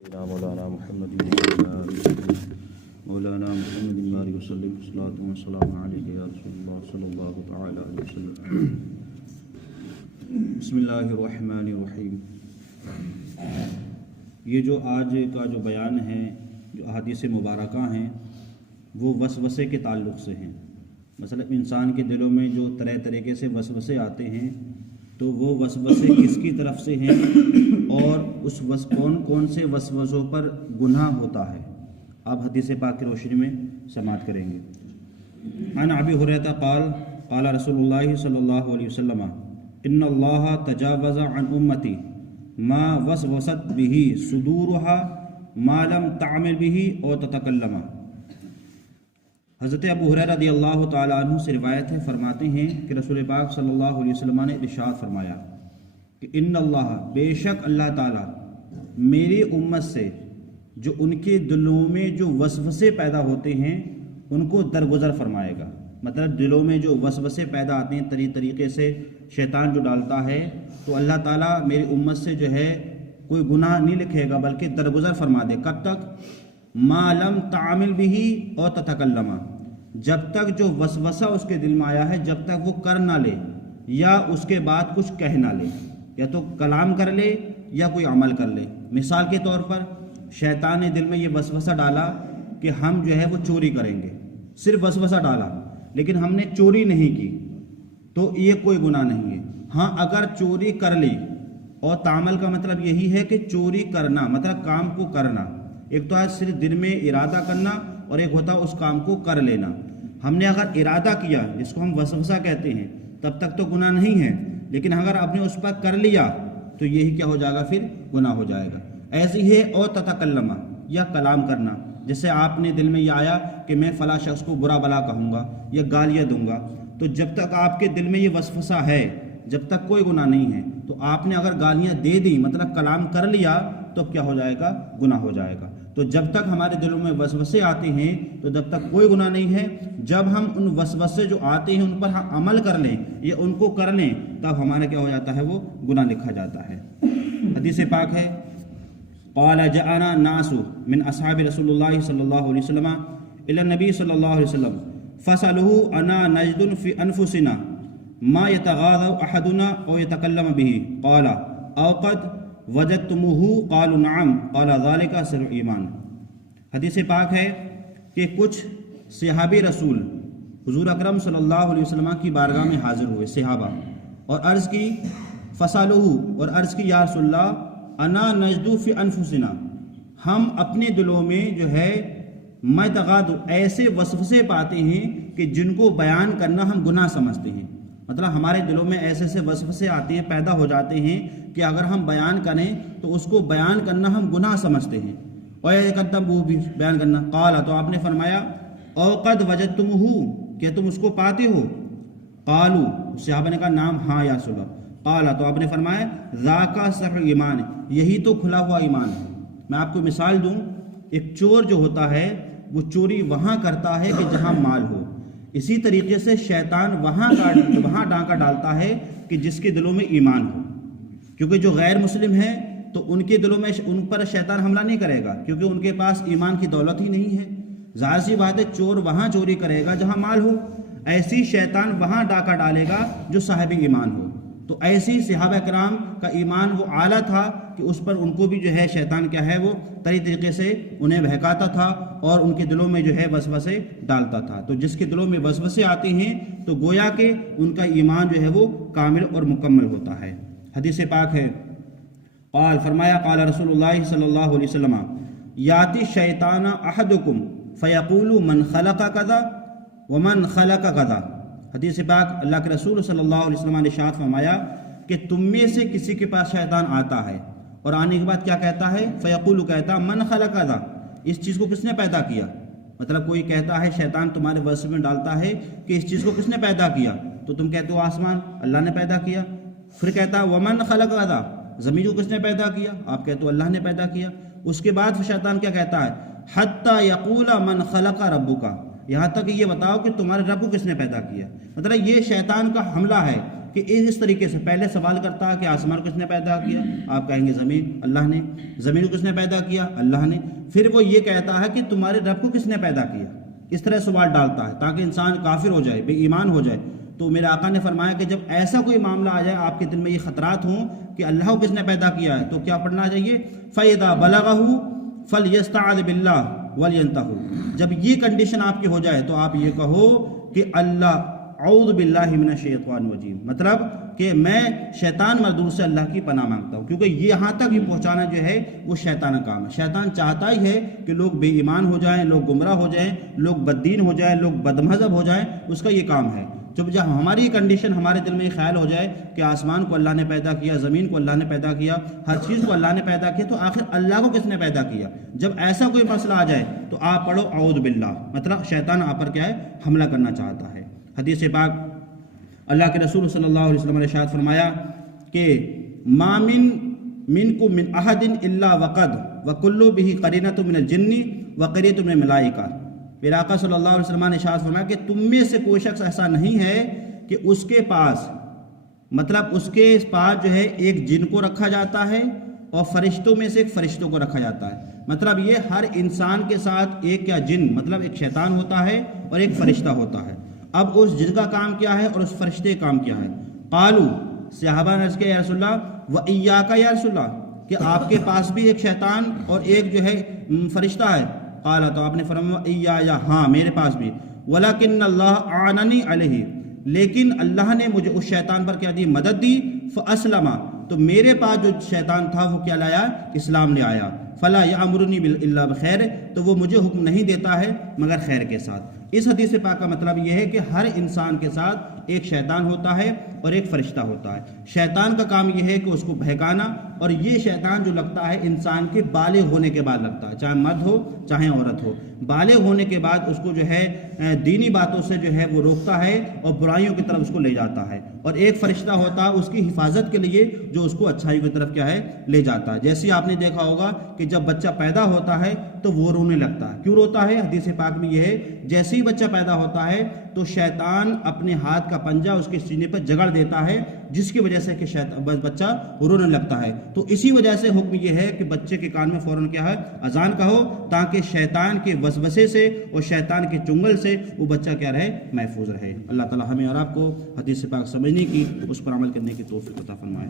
مولانا محمد مولانا محمد علیہ وسلم الصلاۃ والسلام علیک یا رسول اللہ صلی اللہ تعالی علیہ وسلم۔ بسم اللہ الرحمن الرحیم۔ یہ جو آج کا جو بیان ہے، جو احادیث مبارکہ ہیں، وہ وسوسے کے تعلق سے ہیں۔ مثلا انسان کے دلوں میں جو طرح طریقے سے وسوسے آتے ہیں، تو وہ وسوسے کس کی طرف سے ہیں اور کون کون سے وسوسوں پر گناہ ہوتا ہے، آپ حدیث پاک کی روشنی میں سماعت کریں گے۔ عن ابی ہریرہ قال قال رسول اللہ صلی اللہ علیہ وسلم ان اللہ تجاوز عن امتی ما وسوست به صدورها ما لم تعمل به او تتکلم۔ حضرت ابو ہریرہ رضی اللہ تعالیٰ عنہ سے روایت ہے، فرماتے ہیں کہ رسول پاک صلی اللہ علیہ وسلم نے ارشاد فرمایا کہ ان اللہ، بے شک اللہ تعالیٰ میری امت سے جو ان کے دلوں میں جو وسوسے پیدا ہوتے ہیں ان کو درگزر فرمائے گا۔ مطلب دلوں میں جو وسوسے پیدا آتے ہیں طریقے سے شیطان جو ڈالتا ہے، تو اللہ تعالیٰ میری امت سے جو ہے کوئی گناہ نہیں لکھے گا بلکہ درگزر فرما دے۔ کب تک؟ ما لم تعمل به او تتکلم، جب تک جو وسوسہ اس کے دل میں آیا ہے جب تک وہ کر نہ لے یا اس کے بعد کچھ کہہ نہ لے، یا تو کلام کر لے یا کوئی عمل کر لے۔ مثال کے طور پر شیطان نے دل میں یہ وسوسہ ڈالا کہ ہم جو ہے وہ چوری کریں گے، صرف وسوسہ ڈالا لیکن ہم نے چوری نہیں کی، تو یہ کوئی گناہ نہیں ہے۔ ہاں اگر چوری کر لی، اور تعمل کا مطلب یہی ہے کہ چوری کرنا مطلب کام کو کرنا، ایک تو ہے صرف دل میں ارادہ کرنا اور ایک ہوتا ہے اس کام کو کر لینا۔ ہم نے اگر ارادہ کیا جس کو ہم وسوسہ کہتے ہیں تب تک تو گناہ نہیں ہے، لیکن اگر آپ نے اس پر کر لیا تو یہی کیا ہو جائے گا، پھر گناہ ہو جائے گا۔ ایسی ہے او تتکلم، یا کلام کرنا، جیسے آپ نے دل میں یہ آیا کہ میں فلاں شخص کو برا بلا کہوں گا یا گالیاں دوں گا، تو جب تک آپ کے دل میں یہ وسوسہ ہے جب تک کوئی گناہ نہیں ہے۔ تو آپ نے اگر گالیاں دے دی مطلب کلام کر لیا تو کیا ہو جائے گا، گناہ ہو جائے گا۔ تو جب تک ہمارے دلوں میں وسوسے آتے ہیں تو جب تک کوئی گناہ نہیں ہے، جب ہم ان وسوسے جو آتے ہیں ان پر ہم عمل کر لیں یا ان کو کر لیں تب ہمارا کیا ہو جاتا ہے، وہ گناہ لکھا جاتا ہے۔ حدیث پاک ہے، قال جاءنا الناس من اصحاب رسول اللہ صلی اللہ علیہ وسلم الى النبی صلی اللہ علیہ وسلم فسألوه انا نجد في انفسنا ما يتغاضى احدنا او يتكلم به قال او قد وجدتموه قالوا نعم قال ذلك سر ایمان۔ حدیث پاک ہے کہ کچھ صحابی رسول حضور اکرم صلی اللہ علیہ وسلم کی بارگاہ میں حاضر ہوئے صحابہ، اور عرض کی فسالوہ، اور عرض کی یا رسول اللہ انا نجدو فی انفسنا، ہم اپنے دلوں میں جو ہے متغاد ایسے وسوسے پاتے ہیں کہ جن کو بیان کرنا ہم گناہ سمجھتے ہیں۔ مطلب ہمارے دلوں میں ایسے وسوسے آتے ہیں، پیدا ہو جاتے ہیں کہ اگر ہم بیان کریں تو اس کو بیان کرنا ہم گناہ سمجھتے ہیں، اور یہ قدم وہ بھی بیان کرنا۔ قال، تو آپ نے فرمایا او قد وجدتموہ، کہ تم اس کو پاتے ہو؟ قالوا، صحابہ نے کہا نام، ہاں یا رسول اللہ۔ قال، تو آپ نے فرمایا ذاک صحیح ایمان، یہی تو کھلا ہوا ایمان ہے۔ میں آپ کو مثال دوں، ایک چور جو ہوتا ہے وہ چوری وہاں کرتا ہے کہ جہاں مال ہو، اسی طریقے سے شیطان وہاں ڈانکا ڈالتا ہے کہ جس کے دلوں میں ایمان ہو، کیونکہ جو غیر مسلم ہیں تو ان کے دلوں میں ان پر شیطان حملہ نہیں کرے گا کیونکہ ان کے پاس ایمان کی دولت ہی نہیں ہے۔ ظاہر سی بات ہے چور وہاں چوری کرے گا جہاں مال ہو، ایسی شیطان وہاں ڈاکہ ڈالے گا جو صاحب ایمان ہو۔ تو ایسی صحابہ کرام کا ایمان وہ اعلیٰ تھا کہ اس پر ان کو بھی جو ہے شیطان کیا ہے وہ طریقے سے انہیں بہکاتا تھا اور ان کے دلوں میں جو ہے وسوسے ڈالتا تھا۔ تو جس کے دلوں میں وسوسے آتے ہیں تو گویا کہ ان کا ایمان جو ہے وہ کامل اور مکمل ہوتا ہے۔ حدیث پاک ہے، قال، فرمایا قال رسول اللہ صلی اللہ علیہ وسلم یاتی الشیطان احدکم فیقول من خلق کذا ومن خلق کذا۔ حدیث پاک اللہ کے رسول صلی اللہ علیہ وسلم نے ارشاد فرمایا کہ تم میں سے کسی کے پاس شیطان آتا ہے اور آنے کے بعد کیا کہتا ہے، فیقول، کہتا من خلق کذا، اس چیز کو کس نے پیدا کیا؟ مطلب کوئی کہتا ہے شیطان تمہارے وسوسے میں ڈالتا ہے کہ اس چیز کو کس نے پیدا کیا، تو تم کہتے ہو آسمان، اللہ نے پیدا کیا۔ پھر کہتا ومن خلق کذا، زمین کو کس نے پیدا کیا، آپ کہتے ہو اللہ نے پیدا کیا۔ اس کے بعد شیطان کیا کہتا ہے، حتی یقول من خلق ربک، یہاں تک یہ بتاؤ کہ تمہارے رب کو کس نے پیدا کیا۔ مطلب یہ شیطان کا حملہ ہے کہ اس طریقے سے پہلے سوال کرتا ہے کہ آسمان کو کس نے پیدا کیا، آپ کہیں گے زمین، اللہ نے۔ زمین کو کس نے پیدا کیا، اللہ نے۔ پھر وہ یہ کہتا ہے کہ تمہارے رب کو کس نے پیدا کیا، اس طرح سوال ڈالتا ہے تاکہ انسان کافر ہو جائے، بے ایمان ہو جائے۔ تو میرے آقا نے فرمایا کہ جب ایسا کوئی معاملہ آ جائے، آپ کے دل میں یہ خطرات ہوں کہ اللہ کو کس نے پیدا کیا ہے، تو کیا پڑھنا چاہیے؟ فَإِذَا بَلَغَهُ فَلْيَسْتَعِذْ بِاللَّهِ وَلْيَنْتَهُ۔ جب یہ کنڈیشن آپ کی ہو جائے تو آپ یہ کہو کہ اللہ اعوذ باللہ من الشیطان الرجیم، مطلب کہ میں شیطان مردود سے اللہ کی پناہ مانگتا ہوں، کیونکہ یہ یہاں تک ہی پہنچانا جو ہے وہ شیطان کا کام ہے۔ شیطان چاہتا ہی ہے کہ لوگ بے ایمان ہو جائیں، لوگ گمراہ ہو جائیں، لوگ بددین ہو جائیں، لوگ بدمذہب ہو جائیں، اس کا یہ کام ہے۔ جب ہماری کنڈیشن، ہمارے دل میں یہ خیال ہو جائے کہ آسمان کو اللہ نے پیدا کیا، زمین کو اللہ نے پیدا کیا، ہر چیز کو اللہ نے پیدا کیا، تو آخر اللہ کو کس نے پیدا کیا؟ جب ایسا کوئی مسئلہ آ جائے تو آپ پڑھو اعوذ باللہ، مطلب شیطان آپ پر کیا ہے، حملہ کرنا چاہتا ہے۔ حدیث پاک اللہ کے رسول صلی اللہ علیہ وسلم نے ارشاد فرمایا کہ ما منکم من احد الا وقد وکل به قرینۃ من الجن وقرینۃ من الملائکہ۔ میرے آقا صلی اللہ علیہ وسلم نے ارشاد فرمایا کہ تم میں سے کوئی شخص ایسا نہیں ہے کہ اس کے پاس، مطلب اس کے پاس جو ہے ایک جن کو رکھا جاتا ہے اور فرشتوں میں سے ایک فرشتوں کو رکھا جاتا ہے۔ مطلب یہ ہر انسان کے ساتھ ایک کیا جن، مطلب ایک شیطان ہوتا ہے اور ایک فرشتہ ہوتا ہے۔ اب اس جن کا کام کیا ہے اور اس فرشتے کا کام کیا ہے؟ قالو، صحابہ نے عرض کیا یا رسول اللہ وَإِيَّاكَ یا رسول اللہ، کہ آپ کے پاس بھی ایک شیطان اور ایک جو ہے فرشتہ ہے؟ قال، تو آپ نے فرمایا وَإِيَّايَ، ہاں میرے پاس بھی، وَلَكِنَّ اللَّهَ أَعَانَنِي عَلَيْهِ، لیکن اللہ نے مجھے اس شیطان پر کیا دی، مدد دی، فَأَسْلَمَ، تو میرے پاس جو شیطان تھا وہ کیا لایا، اسلام لے آیا۔ فَلَا يَأْمُرُنِي إِلَّا بِخَيْرٍ، تو وہ مجھے حکم نہیں دیتا ہے مگر خیر کے ساتھ۔ اس حدیث پاک کا مطلب یہ ہے کہ ہر انسان کے ساتھ ایک شیطان ہوتا ہے اور ایک فرشتہ ہوتا ہے۔ شیطان کا کام یہ ہے کہ اس کو بہکانا، اور یہ شیطان جو لگتا ہے انسان کے بالغ ہونے کے بعد لگتا ہے، چاہے مرد ہو چاہے عورت ہو۔ بالغ ہونے کے بعد اس کو جو ہے دینی باتوں سے جو ہے وہ روکتا ہے اور برائیوں کی طرف اس کو لے جاتا ہے، اور ایک فرشتہ ہوتا ہے اس کی حفاظت کے لیے جو اس کو اچھائی کی طرف کیا ہے لے جاتا ہے۔ جیسے آپ نے دیکھا ہوگا کہ جب بچہ پیدا ہوتا ہے تو وہ رونے لگتا ہے، کیوں روتا ہے؟ حدیث پاک میں یہ ہے جیسے ہی بچہ پیدا ہوتا ہے تو شیطان اپنے ہاتھ کا پنجہ اس کے سینے پر جگڑ دیتا ہے، جس کی وجہ سے کہ بچہ رونے لگتا ہے۔ تو اسی وجہ سے حکم یہ ہے کہ بچے کے کان میں فوراً کیا ہے، اذان کہو، تاکہ شیطان کے وسوسے سے اور شیطان کے چنگل سے وہ بچہ کیا رہے، محفوظ رہے۔ اللہ تعالی ہمیں اور آپ کو حدیث پاک سمجھنے کی، اس پر عمل کرنے کی توفیق عطا فرمائے۔